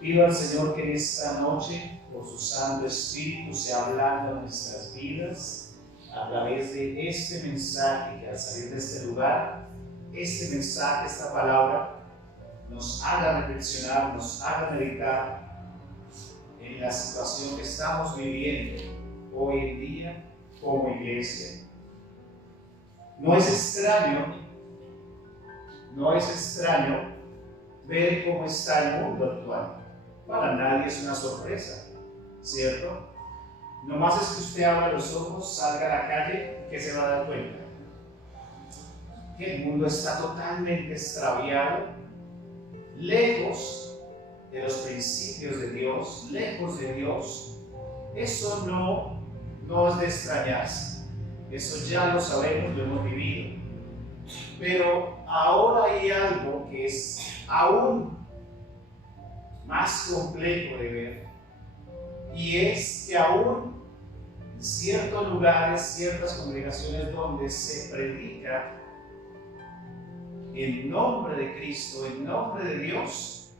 Pido al Señor que en esta noche, por su Santo Espíritu, sea hablando en nuestras vidas a través de este mensaje, que al salir de este lugar, este mensaje, esta palabra, nos haga reflexionar, nos haga meditar en la situación que estamos viviendo hoy en día como iglesia. No es extraño ver cómo está el mundo actual. Para nadie es una sorpresa, ¿cierto? No más es que usted abra los ojos, salga a la calle, que se va a dar cuenta que el mundo está totalmente extraviado, lejos de los principios de Dios, lejos de Dios. Eso no es de extrañarse, eso ya lo sabemos, lo hemos vivido. Pero ahora hay algo que es aún más complejo de ver, y es que aún en ciertos lugares, ciertas congregaciones donde se predica en nombre de Cristo, en nombre de Dios,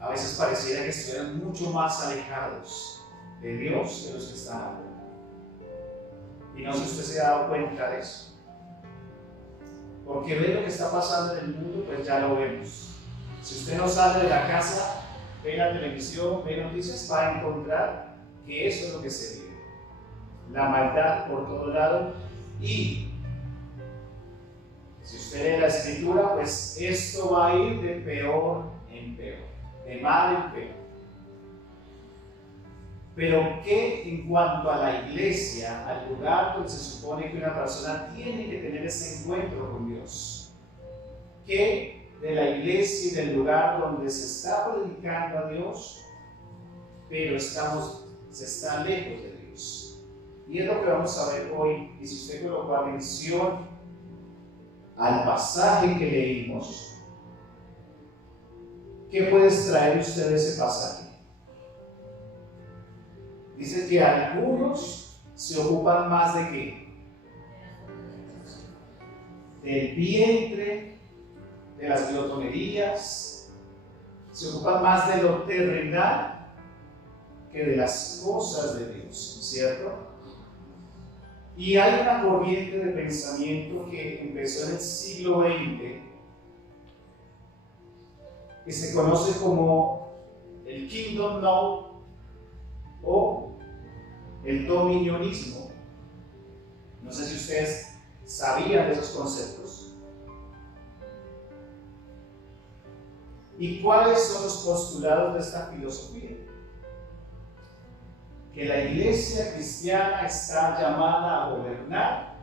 a veces pareciera que estuvieran mucho más alejados de Dios que los que están afuera. Y no sé si usted se ha dado cuenta de eso. Porque ve lo que está pasando en el mundo, pues ya lo vemos. Si usted no sale de la casa, ve la televisión, ve noticias, va a encontrar que eso es lo que se vive. La maldad por todo lado. Y si usted lee la Escritura, pues esto va a ir de peor en peor, de mal en peor. Pero ¿qué en cuanto a la iglesia, al lugar donde se supone que una persona tiene que tener ese encuentro con Dios? ¿Qué de la iglesia y del lugar donde se está predicando a Dios, pero se está lejos de Dios? Y es lo que vamos a ver hoy. Y si usted colocó atención al pasaje que leímos, ¿qué puede extraer usted de ese pasaje? Dice que algunos se ocupan más de ¿qué? Del vientre, de las glotonerías, se ocupan más de lo terrenal que de las cosas de Dios, ¿cierto? Y hay una corriente de pensamiento que empezó en el siglo XX, que se conoce como el Kingdom Now o el dominionismo. No sé si ustedes sabían de esos conceptos. ¿Y cuáles son los postulados de esta filosofía? Que la iglesia cristiana está llamada a gobernar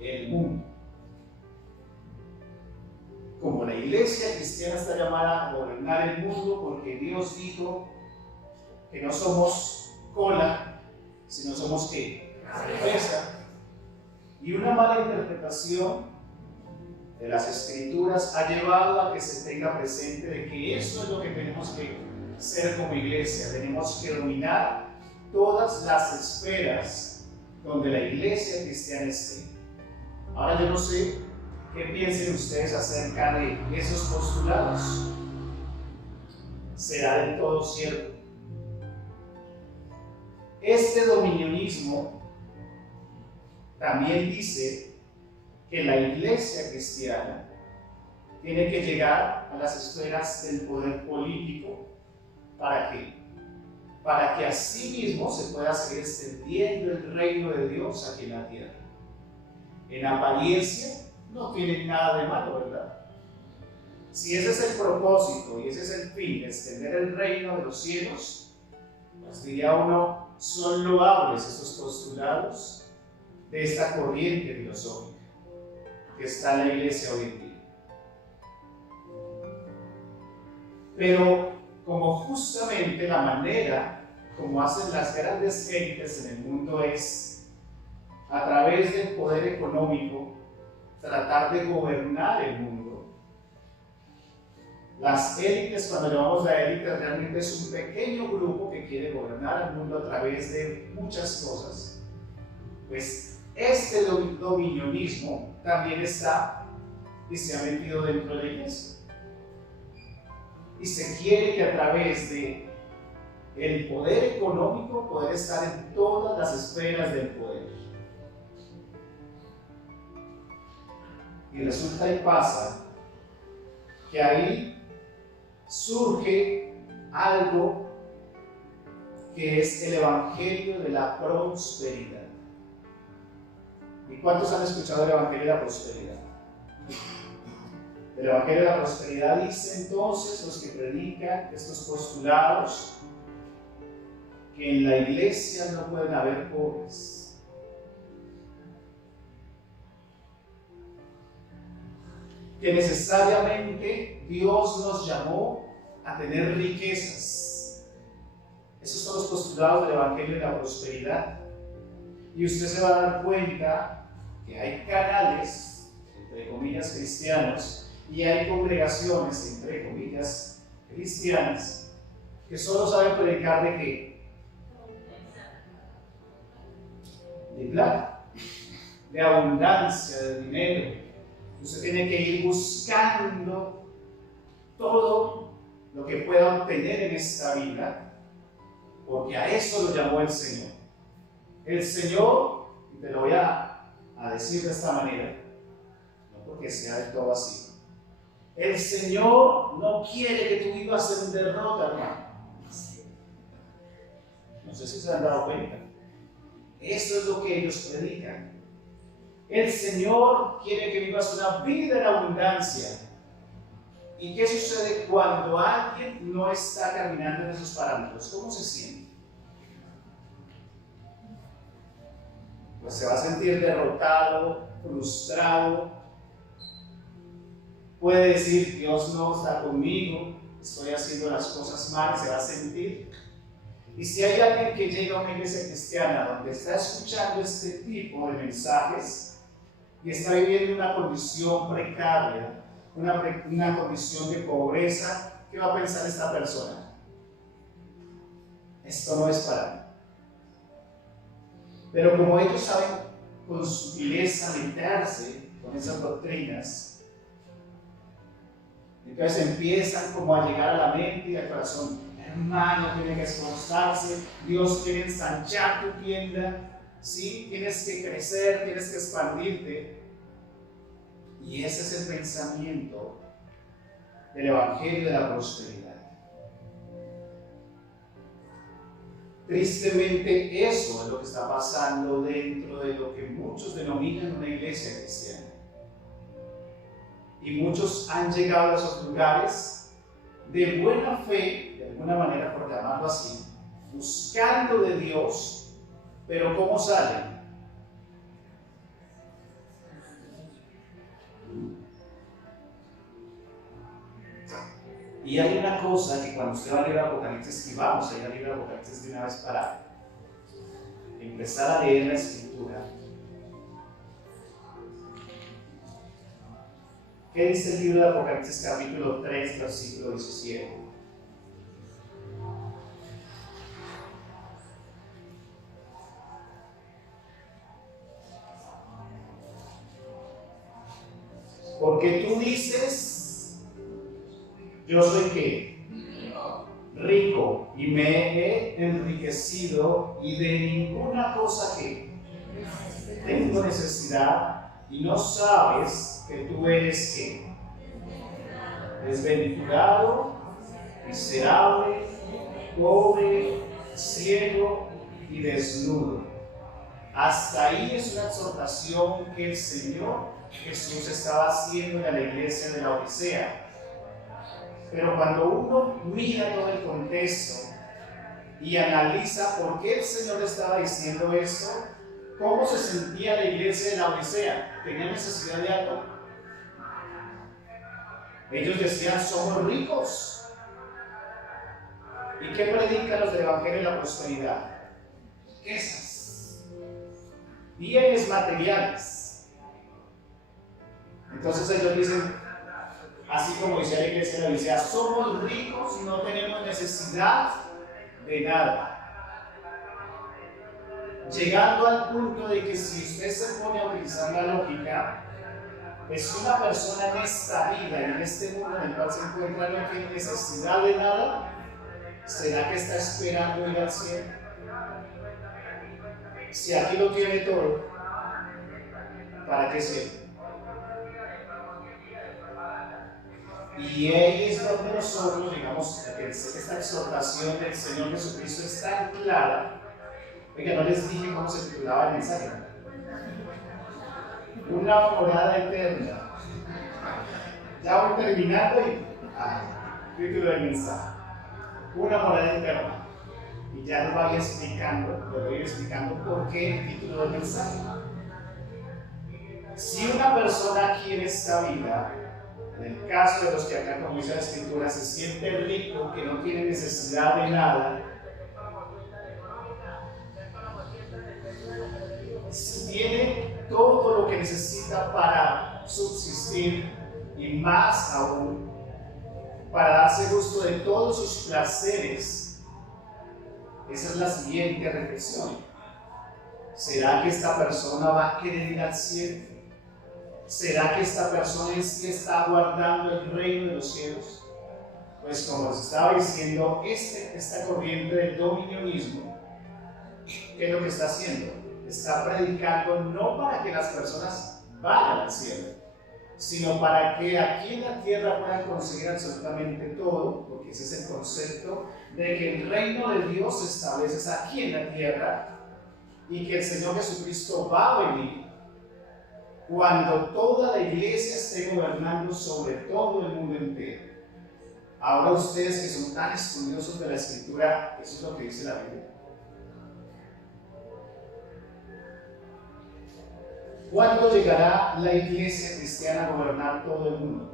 el mundo. Como la iglesia cristiana está llamada a gobernar el mundo porque Dios dijo que no somos cola, sino somos ¿qué? Cabeza. Y una mala interpretación de las Escrituras ha llevado a que se tenga presente de que eso es lo que tenemos que ser como iglesia. Tenemos que dominar todas las esferas donde la iglesia cristiana esté. Ahora yo no sé qué piensen ustedes acerca de esos postulados. ¿Será del todo cierto? Este dominionismo también dice que la iglesia cristiana tiene que llegar a las esferas del poder político. ¿Para qué? Para que así mismo se pueda seguir extendiendo el reino de Dios aquí en la tierra. En apariencia no tiene nada de malo, ¿verdad? Si ese es el propósito y ese es el fin de extender el reino de los cielos, pues diría uno, son loables estos postulados de esta corriente filosófica que está en la iglesia hoy en día. Pero como justamente la manera como hacen las grandes élites en el mundo es a través del poder económico tratar de gobernar el mundo. Las élites, cuando llamamos a élites, realmente es un pequeño grupo que quiere gobernar el mundo a través de muchas cosas. Pues este dominionismo también está y se ha metido dentro de la iglesia. y se quiere que a través de el poder económico poder estar en todas las esferas del poder. Y resulta y pasa que ahí surge algo que es el evangelio de la prosperidad. ¿Y cuántos han escuchado el evangelio de la prosperidad? El evangelio de la prosperidad dice entonces los que predican estos postulados que en la iglesia no pueden haber pobres. Que necesariamente Dios nos llamó a tener riquezas. Esos son los postulados del evangelio de la prosperidad. Y usted se va a dar cuenta que hay canales, entre comillas, cristianos, y hay congregaciones, entre comillas, cristianas, que solo saben predicar de qué? De plata, de abundancia, de dinero. Usted tiene que ir buscando todo lo que pueda obtener en esta vida, porque a eso lo llamó el Señor. El Señor, y te lo voy a decir de esta manera, no porque sea del todo así, el Señor no quiere que tú vivas en derrota, hermano. No sé si se han dado cuenta. Esto es lo que ellos predican. El Señor quiere que vivas una vida en abundancia. ¿Y qué sucede cuando alguien no está caminando en esos parámetros? ¿Cómo se siente? Pues se va a sentir derrotado, frustrado. Puede decir, Dios no está conmigo, estoy haciendo las cosas mal, se va a sentir. Y si hay alguien que llega a una iglesia cristiana donde está escuchando este tipo de mensajes y está viviendo una condición precaria, una condición de pobreza, ¿qué va a pensar esta persona? Esto no es para mí. Pero como ellos saben con sutileza meterse con esas doctrinas, entonces empiezan como a llegar a la mente y al corazón. Hermano, tiene que esforzarse, Dios quiere ensanchar tu tienda, ¿sí? Tienes que crecer, tienes que expandirte. Y ese es el pensamiento del evangelio de la prosperidad. Tristemente, eso es lo que está pasando dentro de lo que muchos denominan una iglesia cristiana. Y muchos han llegado a esos lugares de buena fe, de alguna manera por llamarlo así, buscando de Dios, pero ¿cómo salen? Y hay una cosa que cuando usted va a leer Apocalipsis, y vamos a ir a leer Apocalipsis de una vez para empezar a leer la Escritura. ¿Qué dice el libro de Apocalipsis capítulo 3, versículo 17? Porque tú dices, yo soy ¿qué? Rico, y me he enriquecido, y de ninguna cosa que tengo necesidad, y no sabes que tú eres ¿qué? Desventurado, miserable, pobre, ciego y desnudo. Hasta ahí es una exhortación que el Señor Jesús estaba haciendo a la iglesia de la Odisea. Pero cuando uno mira todo el contexto y analiza por qué el Señor estaba diciendo esto, ¿cómo se sentía la iglesia de la Odisea? ¿Tenía necesidad de algo? Ellos decían, somos ricos. ¿Y qué predican los del Evangelio de la Prosperidad? Riquezas, bienes materiales. Entonces ellos dicen, así como decía la iglesia de la Odisea, somos ricos y no tenemos necesidad de nada. Llegando al punto de que si usted se pone a utilizar la lógica, Es que una persona en esta vida, en este mundo en el cual se encuentra, no tiene necesidad de nada. ¿Será que está esperando ir al cielo? Si aquí lo tiene todo, ¿para qué cielo? Y ahí es donde nosotros, digamos, que esta exhortación del Señor Jesucristo es tan clara. Oiga, no les dije cómo se titulaba el mensaje. Una morada eterna. Ya voy terminando y título del mensaje. Una morada eterna. Y ya les voy explicando por qué el título del mensaje. Si una persona aquí en esta vida, en el caso de los que acá, como dice la Escritura, se siente rico, que no tiene necesidad de nada, si tiene todo lo que necesita para subsistir y más aún, para darse gusto de todos sus placeres, esa es la siguiente reflexión. ¿Será que esta persona va a querer ir al cielo? ¿Será que esta persona en sí está aguardando el reino de los cielos? Pues como les estaba diciendo, esta corriente del dominionismo, ¿qué es lo que está haciendo? Está predicando no para que las personas vayan al cielo, sino para que aquí en la tierra puedan conseguir absolutamente todo, porque ese es el concepto de que el reino de Dios se establece aquí en la tierra y que el Señor Jesucristo va a venir cuando toda la iglesia esté gobernando sobre todo el mundo entero. Ahora ustedes que son tan estudiosos de la Escritura, eso es lo que dice la Biblia. ¿Cuándo llegará la iglesia cristiana a gobernar todo el mundo?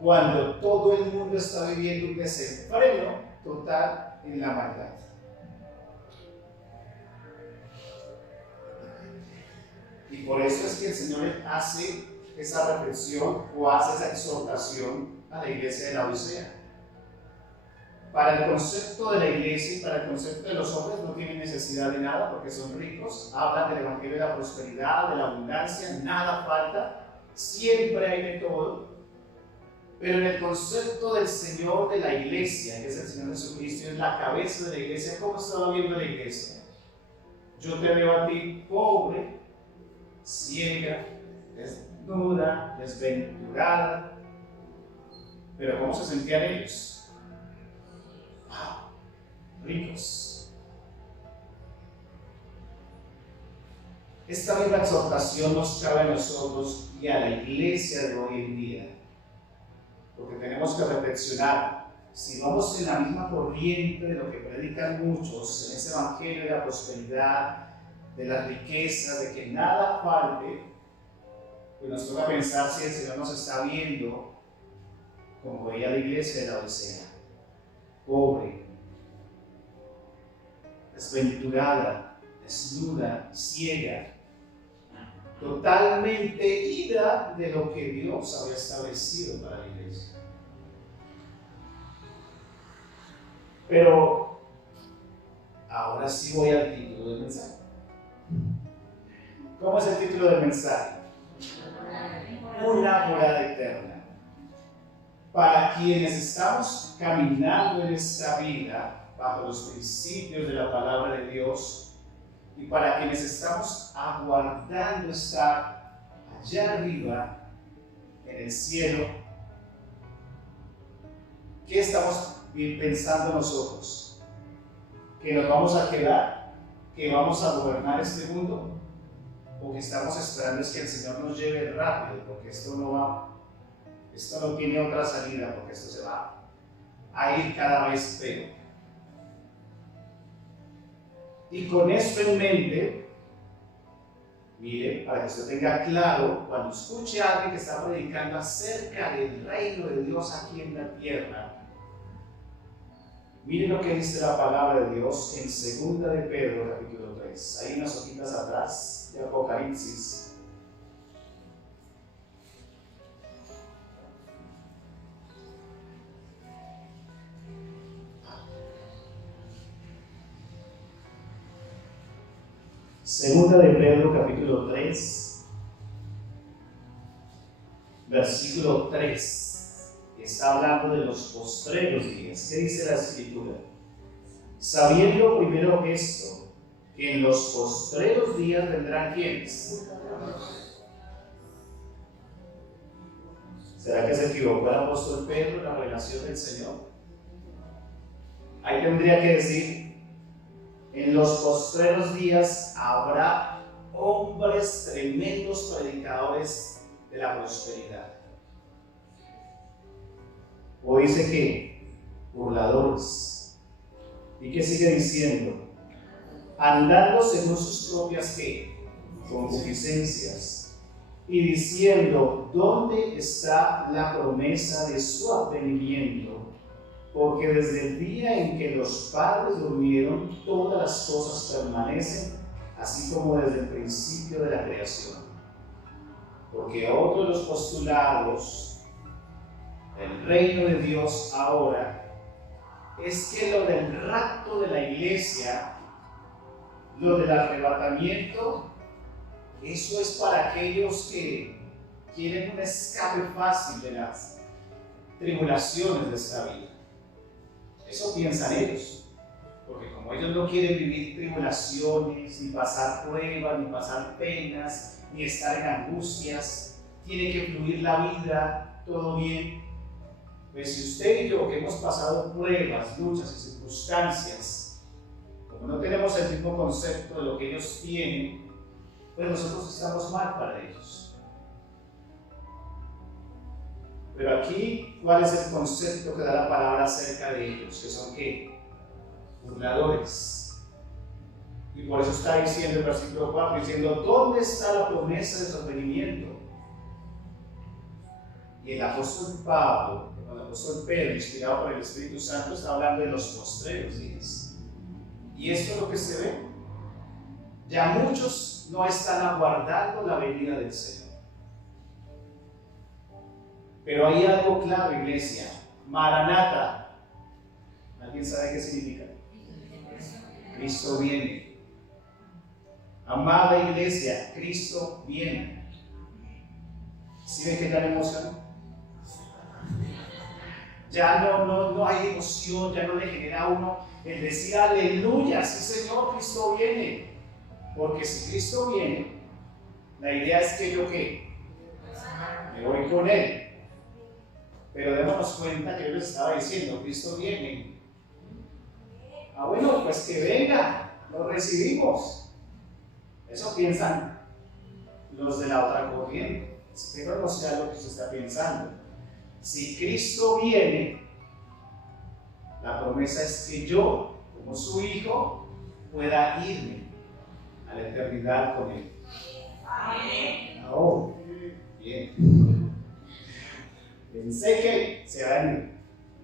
Cuando todo el mundo está viviendo un desenfreno total en la maldad. Y por eso es que el Señor hace esa reflexión o hace esa exhortación a la iglesia de la Odisea. Para el concepto de la iglesia y para el concepto de los hombres no tienen necesidad de nada porque son ricos, hablan del evangelio de la prosperidad, de la abundancia, nada falta, siempre hay de todo. Pero en el concepto del Señor de la iglesia, que es el Señor Jesucristo, es la cabeza de la iglesia, ¿cómo estaba viendo la iglesia? Yo te veo a ti pobre, ciega, desnuda, desventurada. Pero ¿cómo se sentían ellos? Ricos. Esta misma exhortación nos cabe a nosotros y a la iglesia de hoy en día, porque tenemos que reflexionar. Si vamos en la misma corriente de lo que predican muchos, en ese evangelio de la prosperidad, de las riquezas, de que nada falte, pues nos toca pensar si el Señor nos está viendo como veía la iglesia de la Odisea, pobre, desventurada, desnuda, ciega, totalmente ida de lo que Dios había establecido para la iglesia. Pero ahora sí voy al título del mensaje. ¿Cómo es el título del mensaje? Una morada eterna. Para quienes estamos caminando en esta vida bajo los principios de la palabra de Dios y para quienes estamos aguardando estar allá arriba en el cielo, ¿qué estamos pensando nosotros? ¿Que nos vamos a quedar? ¿Que vamos a gobernar este mundo? ¿O que estamos esperando es que el Señor nos lleve rápido? Porque esto no tiene otra salida, porque esto se va a ir cada vez peor. Y con esto en mente, mire, para que usted tenga claro, cuando escuche a alguien que está predicando acerca del reino de Dios aquí en la tierra, mire lo que dice la palabra de Dios en 2 de Pedro, capítulo 3. Hay unas hojitas atrás de Apocalipsis. Segunda de Pedro, capítulo 3, versículo 3, está hablando de los postreros días. ¿Qué dice la Escritura? Sabiendo primero esto, que en los postreros días vendrán ¿quiénes? ¿Será que se equivocó el apóstol Pedro en la revelación del Señor? Ahí tendría que decir, en los postreros días habrá hombres tremendos predicadores de la prosperidad. O dice que burladores. ¿Y qué sigue diciendo? Andando según sus propias ¿qué? Concupiscencias. Y diciendo, ¿dónde está la promesa de su advenimiento? Porque desde el día en que los padres durmieron, todas las cosas permanecen, así como desde el principio de la creación. Porque otro de los postulados del reino de Dios ahora es que lo del rapto de la iglesia, lo del arrebatamiento, eso es para aquellos que quieren un escape fácil de las tribulaciones de esta vida. Eso piensan ellos, porque como ellos no quieren vivir tribulaciones, ni pasar pruebas, ni pasar penas, ni estar en angustias, tiene que fluir la vida, todo bien. Pues si usted y yo que hemos pasado pruebas, luchas y circunstancias, como no tenemos el mismo concepto de lo que ellos tienen, pues nosotros estamos mal para ellos. Pero aquí, ¿cuál es el concepto que da la palabra acerca de ellos? Que son ¿qué? Burladores. Y por eso está diciendo el versículo 4, diciendo, ¿dónde está la promesa de su advenimiento? Y el apóstol Pablo, el apóstol Pedro, inspirado por el Espíritu Santo, está hablando de los postreros días. Y esto es lo que se ve. Ya muchos no están aguardando la venida del Señor. Pero hay algo claro, iglesia. Maranata. ¿Alguien sabe qué significa? Cristo viene. Amada iglesia, Cristo viene. ¿Sí ven qué tal emoción? Ya no hay emoción, ya no le genera a uno el decir aleluya, sí Señor, Cristo viene. Porque si Cristo viene, la idea es que yo ¿qué? Me voy con Él. Pero démonos cuenta que yo les estaba diciendo, Cristo viene. Ah, bueno, pues que venga, lo recibimos. Eso piensan los de la otra corriente. Espero no sea lo que se está pensando. Si Cristo viene, la promesa es que yo, como su hijo, pueda irme a la eternidad con Él. Amén. Oh, bien. Pensé que se va a ir.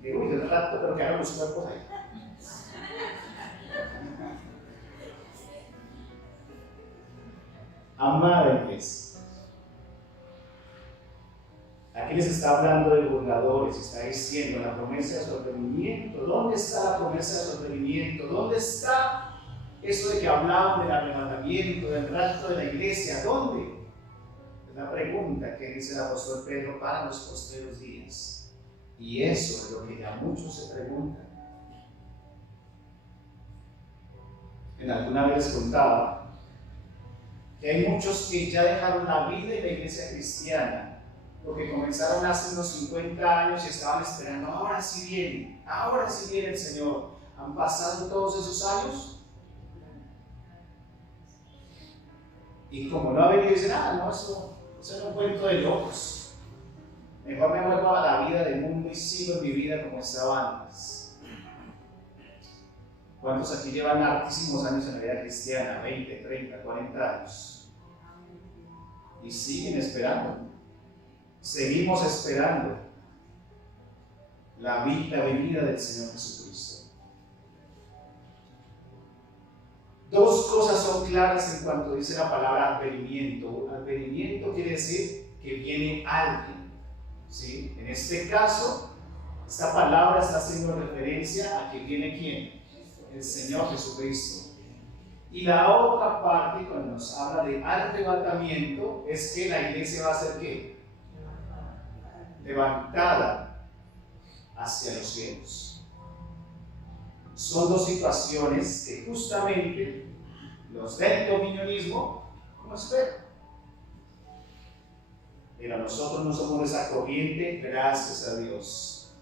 Digo, uy, del rato, pero que hagan los cuerpos ahí. Amada iglesia. Aquí les está hablando de burladores, está diciendo la promesa de su advenimiento. ¿Dónde está la promesa de su advenimiento? ¿Dónde está eso de que hablaban del arrebatamiento, del rapto de la iglesia? ¿Dónde? Es la pregunta que dice el apóstol Pedro para los postreros días. Y eso es lo que ya muchos se preguntan. En alguna vez les contaba que hay muchos que ya dejaron la vida y la iglesia cristiana porque comenzaron hace unos 50 años y estaban esperando, ahora sí viene el Señor. ¿Han pasado todos esos años? Y como no ha venido, dicen, no, eso es un cuento de locos. Mejor me vuelvo a la vida del mundo y sigo en mi vida como estaba antes. ¿Cuántos aquí llevan hartísimos años en la vida cristiana? 20, 30, 40 años. Y siguen esperando. Seguimos esperando la venida del Señor Jesucristo. Dos cosas son claras en cuanto dice la palabra advenimiento. Advenimiento quiere decir que viene alguien, ¿sí? En este caso, esta palabra está haciendo referencia a que viene ¿quién? El Señor Jesucristo. Y la otra parte, cuando nos habla de arrebatamiento, es que la iglesia va a hacer ¿qué? levantada hacia los cielos. Son dos situaciones que justamente los del dominionismo no esperan. Pero nosotros no somos de esa corriente, gracias a Dios.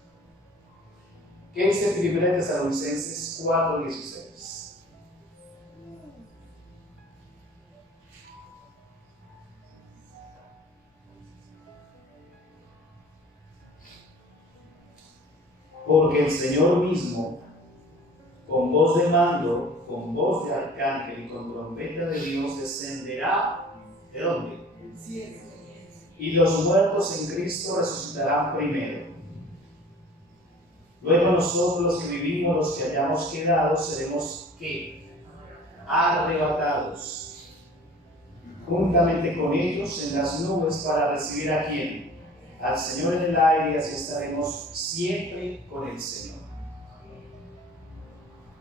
¿Qué dice 1 Tesalonicenses 4:16? Porque el Señor mismo, con voz de mando, con voz de arcángel y con trompeta de Dios, descenderá. ¿De dónde? Del cielo. Y los muertos en Cristo resucitarán primero. Luego nosotros, los que vivimos, los que hayamos quedado, seremos ¿qué? Arrebatados juntamente con ellos en las nubes para recibir ¿a quién? Al Señor en el aire, y así estaremos siempre con el Señor.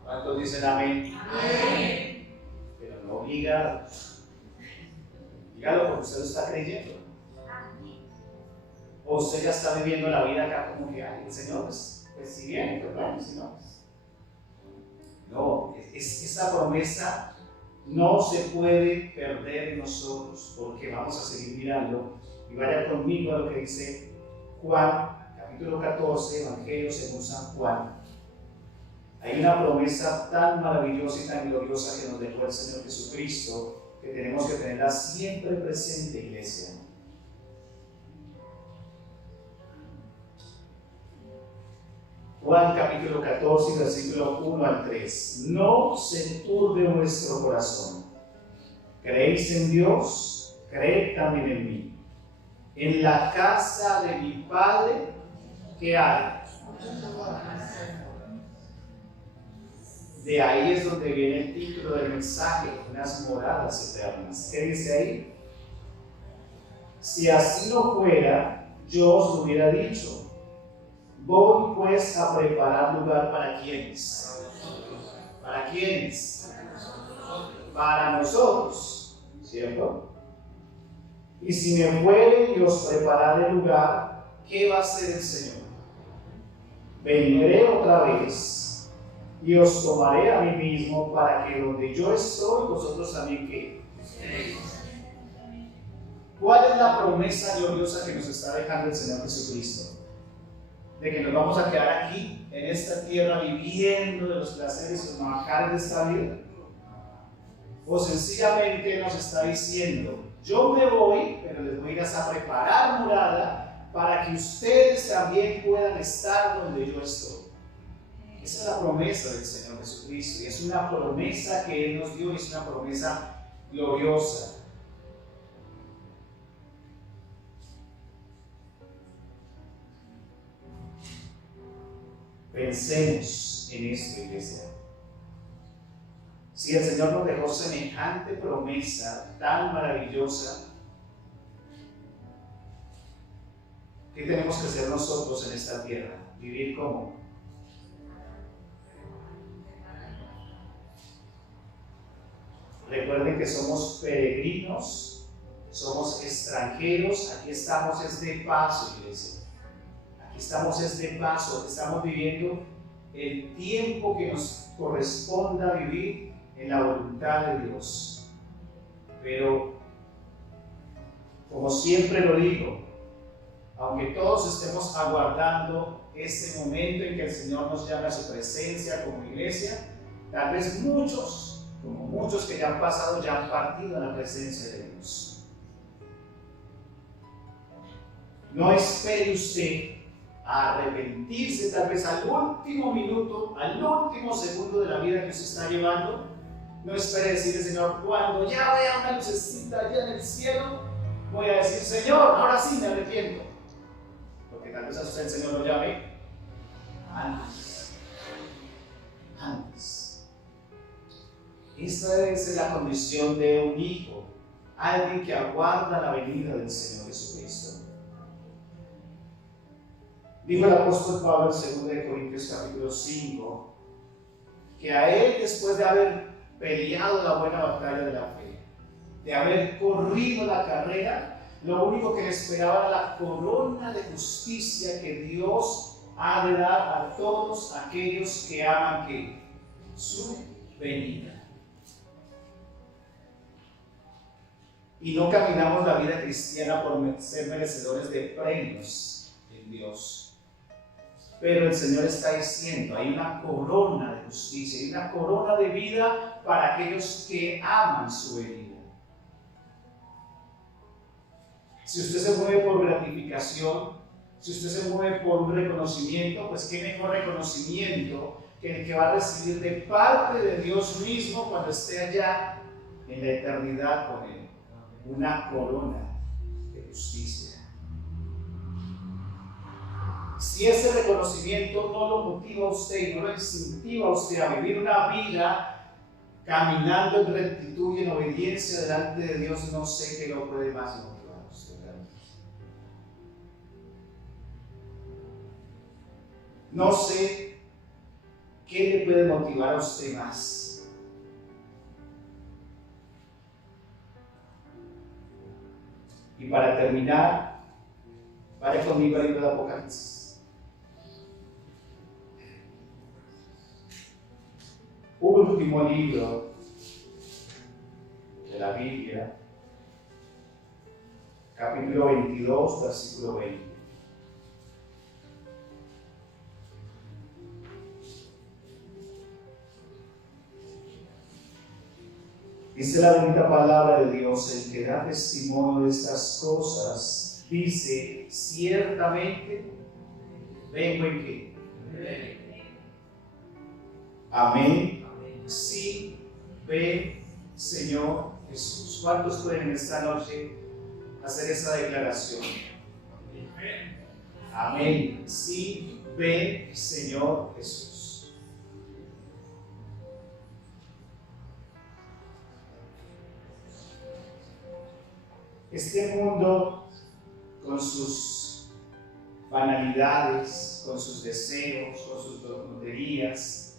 ¿Cuántos dicen amén? Amén. Pero no obligados. Dígalo porque usted lo está creyendo. O usted ya está viviendo la vida acá como que el Señor pues si viene, pues bueno, si no. No, esa promesa no se puede perder en nosotros, porque vamos a seguir mirando. Y vaya conmigo a lo que dice Juan, capítulo 14, Evangelio según San Juan. Hay una promesa tan maravillosa y tan gloriosa que nos dejó el Señor Jesucristo, que tenemos que tenerla siempre presente, iglesia. Juan capítulo 14, versículo 1 al 3. No se turbe vuestro corazón. ¿Creéis en Dios? Creed también en mí. En la casa de mi Padre, ¿qué hay? De ahí es donde viene el título del mensaje, unas moradas eternas. ¿Qué dice ahí? Si así no fuera, yo os lo hubiera dicho. Voy pues a preparar lugar para ¿quiénes? ¿Para quiénes? Para nosotros, ¿cierto? Y si me fuere y os prepararé lugar, ¿qué va a hacer el Señor? Vendré otra vez y os tomaré a mí mismo para que donde yo estoy, vosotros también ¿qué? ¿Cuál es la promesa gloriosa que nos está dejando el Señor Jesucristo? De que nos vamos a quedar aquí, en esta tierra, viviendo de los placeres y los manjares de esta vida. O sencillamente nos está diciendo, yo me voy, pero les voy a ir a preparar morada para que ustedes también puedan estar donde yo estoy. Esa es la promesa del Señor Jesucristo, y es una promesa que Él nos dio, y es una promesa gloriosa. Pensemos en esto, iglesia. Si el Señor nos dejó semejante promesa tan maravillosa, ¿qué tenemos que hacer nosotros en esta tierra? ¿Vivir cómo? Recuerden que somos peregrinos, somos extranjeros, aquí estamos es de paso, iglesia. Aquí estamos es de paso, estamos viviendo el tiempo que nos corresponda vivir en la voluntad de Dios. Pero, como siempre lo digo, aunque todos estemos aguardando ese momento en que el Señor nos llame a su presencia como iglesia, tal vez muchos, como muchos que ya han pasado, ya han partido a la presencia de Dios. No espere usted a arrepentirse tal vez al último minuto, al último segundo de la vida que usted está llevando. No espere decirle, Señor, cuando ya vea una lucecita allá en el cielo, voy a decir, Señor, ahora sí me arrepiento. Porque tal vez a usted el Señor lo llame antes. Esta es la condición de un hijo, alguien que aguarda la venida del Señor Jesucristo. Dijo el apóstol Pablo en 2 Corintios capítulo 5, que a él, después de haber peleado la buena batalla de la fe, de haber corrido la carrera, lo único que le esperaba era la corona de justicia que Dios ha de dar a todos aquellos que aman que su venida. Y no caminamos la vida cristiana por ser merecedores de premios en Dios. Pero el Señor está diciendo, hay una corona de justicia, hay una corona de vida para aquellos que aman su venida. Si usted se mueve por gratificación, si usted se mueve por un reconocimiento, pues qué mejor reconocimiento que el que va a recibir de parte de Dios mismo cuando esté allá en la eternidad con Él. Una corona de justicia. Si ese reconocimiento no lo motiva a usted y no lo incentiva a usted a vivir una vida caminando en rectitud y en obediencia delante de Dios, no sé qué lo puede más motivar a usted. No sé qué le puede motivar a usted más. Y para terminar, vaya conmigo al libro de Apocalipsis. Último libro de la Biblia, capítulo 22, versículo 20. Dice la bendita palabra de Dios, el que da testimonio de estas cosas, dice, ciertamente, vengo en qué. Amén. Sí, ven, Señor Jesús. ¿Cuántos pueden en esta noche hacer esa declaración? Amén. Sí, ven, Señor Jesús. Este mundo, con sus banalidades, con sus deseos, con sus tonterías,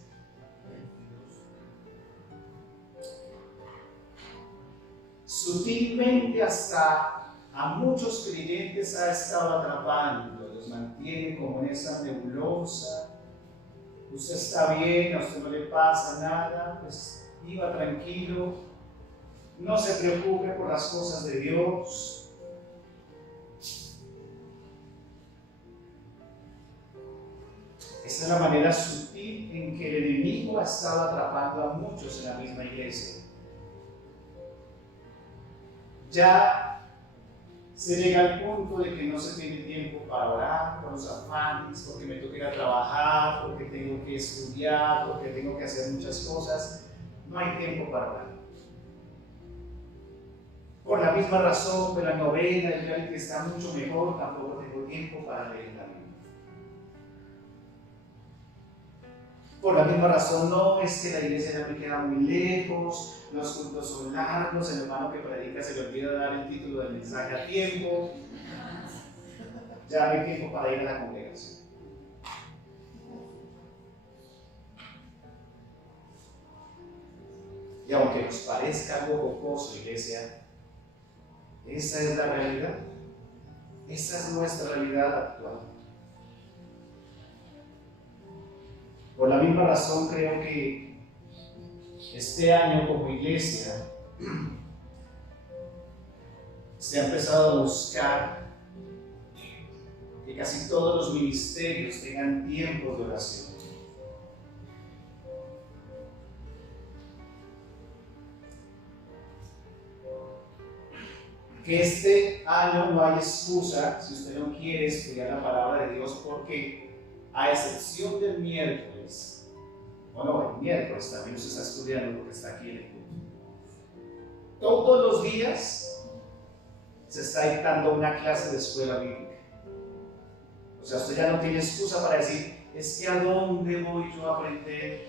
sutilmente hasta a muchos creyentes ha estado atrapando, los mantiene como en esa nebulosa. Usted está bien, a usted no le pasa nada, pues viva tranquilo. No se preocupe por las cosas de Dios. Esa es la manera sutil en que el enemigo ha estado atrapando a muchos en la misma iglesia. Ya se llega al punto de que no se tiene tiempo para orar por los afanes, porque me toca ir a trabajar, porque tengo que estudiar, porque tengo que hacer muchas cosas. No hay tiempo para orar. Por la misma razón de la novena, el reality está mucho mejor, tampoco tengo tiempo para leer la Biblia. Por la misma razón, no es que la iglesia ya me queda muy lejos, los cultos son largos, el hermano que predica se le olvida dar el título del mensaje a tiempo, ya no hay tiempo para ir a la congregación. Y aunque nos parezca algo jocoso, iglesia, esa es la realidad. Esa es nuestra realidad actual. Por la misma razón creo que este año como iglesia se ha empezado a buscar que casi todos los ministerios tengan tiempos de oración. Que este año no hay excusa si usted no quiere estudiar la palabra de Dios, porque a excepción del miércoles, bueno, el miércoles también usted está estudiando porque está aquí en el culto. Todos los días se está dictando una clase de escuela bíblica. O sea, usted ya no tiene excusa para decir, es que ¿a dónde voy yo a aprender?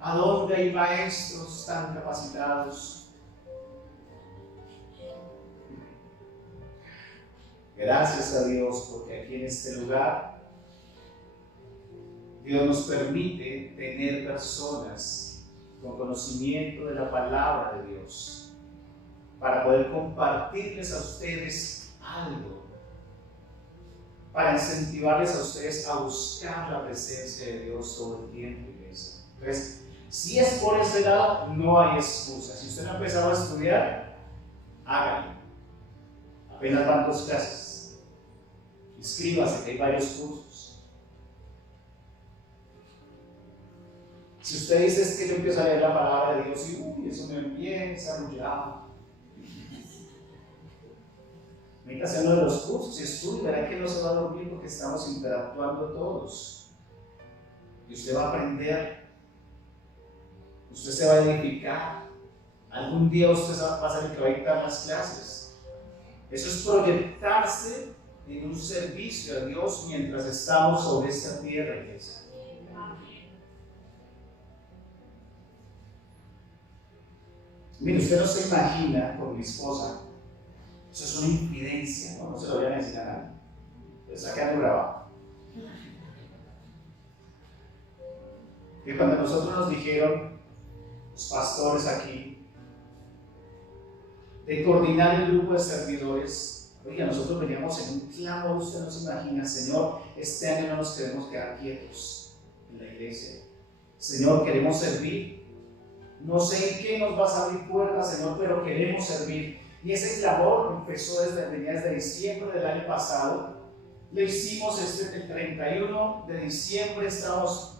¿A dónde hay maestros tan capacitados? Gracias a Dios, porque aquí en este lugar Dios nos permite tener personas con conocimiento de la palabra de Dios para poder compartirles a ustedes algo para incentivarles a ustedes a buscar la presencia de Dios todo el tiempo, iglesia. Entonces, si es por ese lado, no hay excusa. Si usted no ha empezado a estudiar, hágalo. Apenas van 2 clases. Inscríbase, que hay varios cursos. Si usted dice es que yo empiezo a leer la palabra de Dios y eso me empieza a arrullar. Métase a uno de los cursos y estudie, verá que no se va a dormir porque estamos interactuando todos. Y usted va a aprender, usted se va a edificar. Algún día usted va a ser el que va a dictar las clases. Eso es proyectarse en un servicio a Dios mientras estamos sobre esta tierra, iglesia. Mire, usted no se imagina con mi esposa. Eso es una infidencia, ¿no? No se lo voy a decir a nadie. Está quedando grabado. Que cuando nosotros nos dijeron, los pastores aquí, de coordinar el grupo de servidores, oiga, nosotros veníamos en un clamor, usted no se imagina, Señor, este año no nos queremos quedar quietos en la iglesia. Señor, queremos servir. No sé en qué nos vas a abrir puertas, Señor, pero queremos servir. Y ese clamor empezó desde diciembre del año pasado. Lo hicimos el 31 de diciembre, estábamos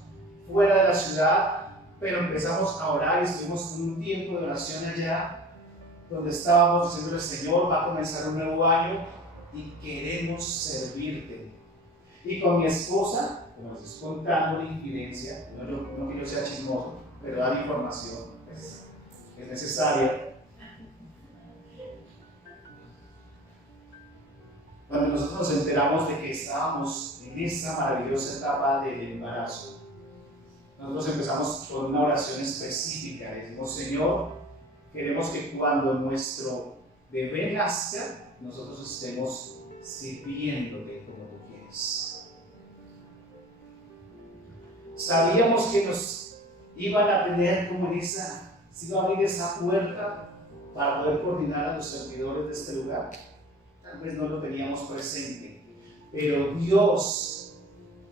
fuera de la ciudad, pero empezamos a orar y estuvimos en un tiempo de oración allá, donde estábamos diciendo, Señor, va a comenzar un nuevo año y queremos servirte. Y con mi esposa, como les estoy contando la infidencia, no que yo sea chismoso, pero dar información es necesaria. Cuando nosotros nos enteramos de que estábamos en esa maravillosa etapa del embarazo, nosotros empezamos con una oración específica. Decimos, Señor, queremos que cuando nuestro bebé nazca, nosotros estemos sirviéndote como tú quieres. Sabíamos que nos iban a tener como en se iba a abrir esa puerta para poder coordinar a los servidores de este lugar. Tal vez no lo teníamos presente, pero Dios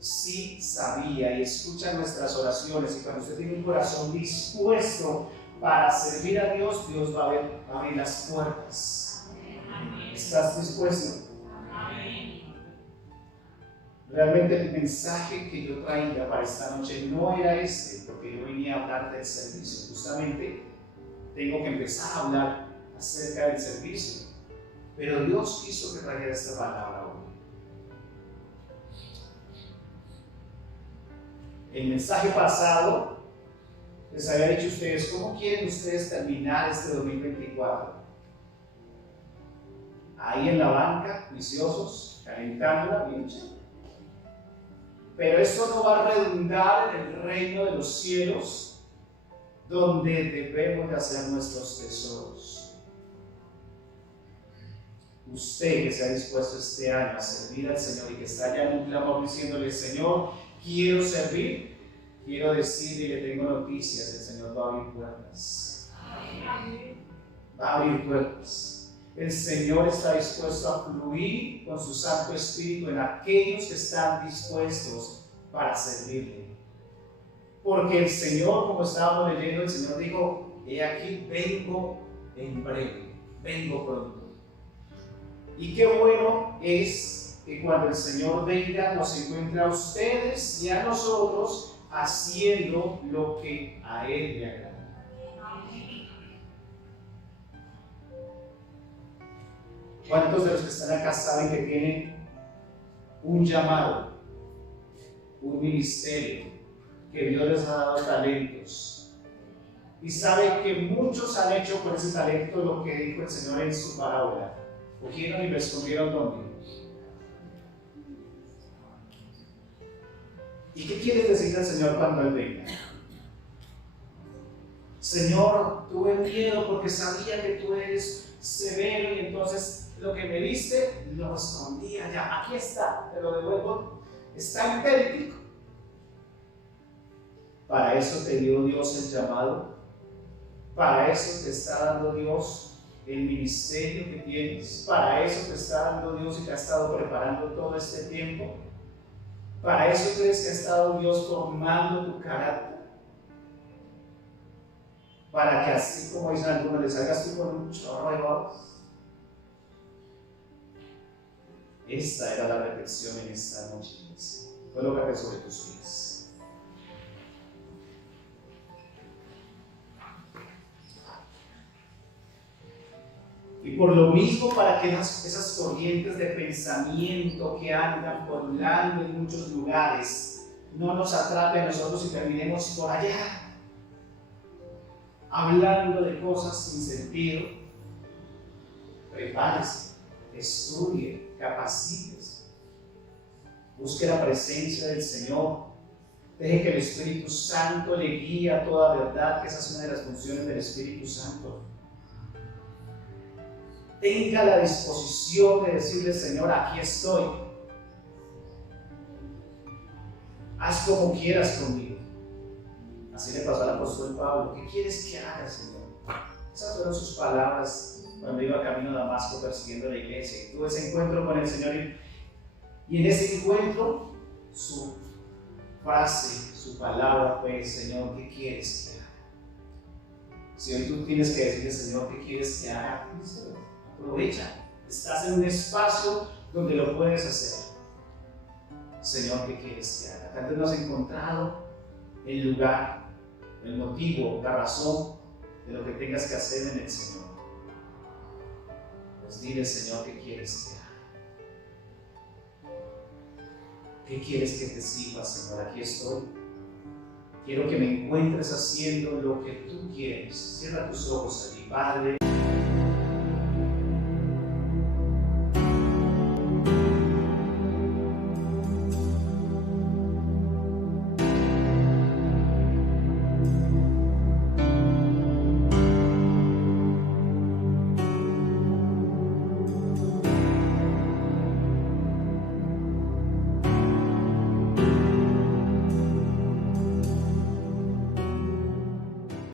sí sabía y escucha nuestras oraciones. Y cuando usted tiene un corazón dispuesto para servir a Dios, Dios va a abrir las puertas. ¿Estás dispuesto? Realmente el mensaje que yo traía para esta noche no era porque yo venía a hablar del servicio. Justamente tengo que empezar a hablar acerca del servicio. Pero Dios quiso que trajera esta palabra hoy. El mensaje pasado les había dicho a ustedes, ¿cómo quieren ustedes terminar este 2024? Ahí en la banca, viciosos, calentándola, bien chévere. Pero esto no va a redundar en el reino de los cielos, donde debemos de hacer nuestros tesoros. Usted que se ha dispuesto este año a servir al Señor y que está ya en un clamor diciéndole, Señor, quiero servir, quiero decirle y le tengo noticias, el Señor va a abrir puertas. Va a abrir puertas. El Señor está dispuesto a fluir con su Santo Espíritu en aquellos que están dispuestos para servirle. Porque el Señor, como estábamos leyendo, el Señor dijo, he aquí, vengo en breve, vengo pronto. Y qué bueno es que cuando el Señor venga nos encuentre a ustedes y a nosotros haciendo lo que a Él le agrada. ¿Cuántos de los que están acá saben que tienen un llamado, un ministerio, que Dios les ha dado talentos? Y saben que muchos han hecho con ese talento lo que dijo el Señor en su parábola. Cogieron y respondieron dónde. ¿Y qué quiere decir el Señor cuando Él venga? Señor, tuve miedo porque sabía que tú eres severo y entonces lo que me diste lo escondía. Ya, aquí está, te lo devuelvo. Está empírico. Para eso te dio Dios el llamado. Para eso te está dando Dios el ministerio que tienes? ¿Para eso te está dando Dios y te ha estado preparando todo este tiempo? ¿Para eso crees que ha estado Dios formando tu carácter? Para que así como dicen algunos, le salgas tú con un chorro de babas. Esta era la reflexión en esta noche. Colócate sobre tus pies. Y por lo mismo, para que esas corrientes de pensamiento que andan volando en muchos lugares no nos atrapen a nosotros y terminemos por allá hablando de cosas sin sentido, prepárese, estudie, capacítese, busque la presencia del Señor, deje que el Espíritu Santo le guíe a toda verdad, que esa es una de las funciones del Espíritu Santo. Tenga la disposición de decirle: Señor, aquí estoy, haz como quieras conmigo. Así le pasó al apóstol Pablo: ¿qué quieres que haga, Señor? Esas fueron sus palabras cuando iba camino a Damasco persiguiendo a la iglesia. Y tuvo ese encuentro con el Señor, y en ese encuentro su frase, su palabra fue: Señor, ¿qué quieres que haga? Si hoy tú tienes que decirle: Señor, ¿qué quieres que haga? Aprovecha, estás en un espacio donde lo puedes hacer. Señor, ¿qué quieres que haga? Tal vez no has encontrado el lugar, el motivo, la razón de lo que tengas que hacer en el Señor. Pues dile: Señor, ¿qué quieres que haga? ¿Qué quieres que te sirva, Señor? Aquí estoy. Quiero que me encuentres haciendo lo que tú quieres. Cierra tus ojos allí, Padre.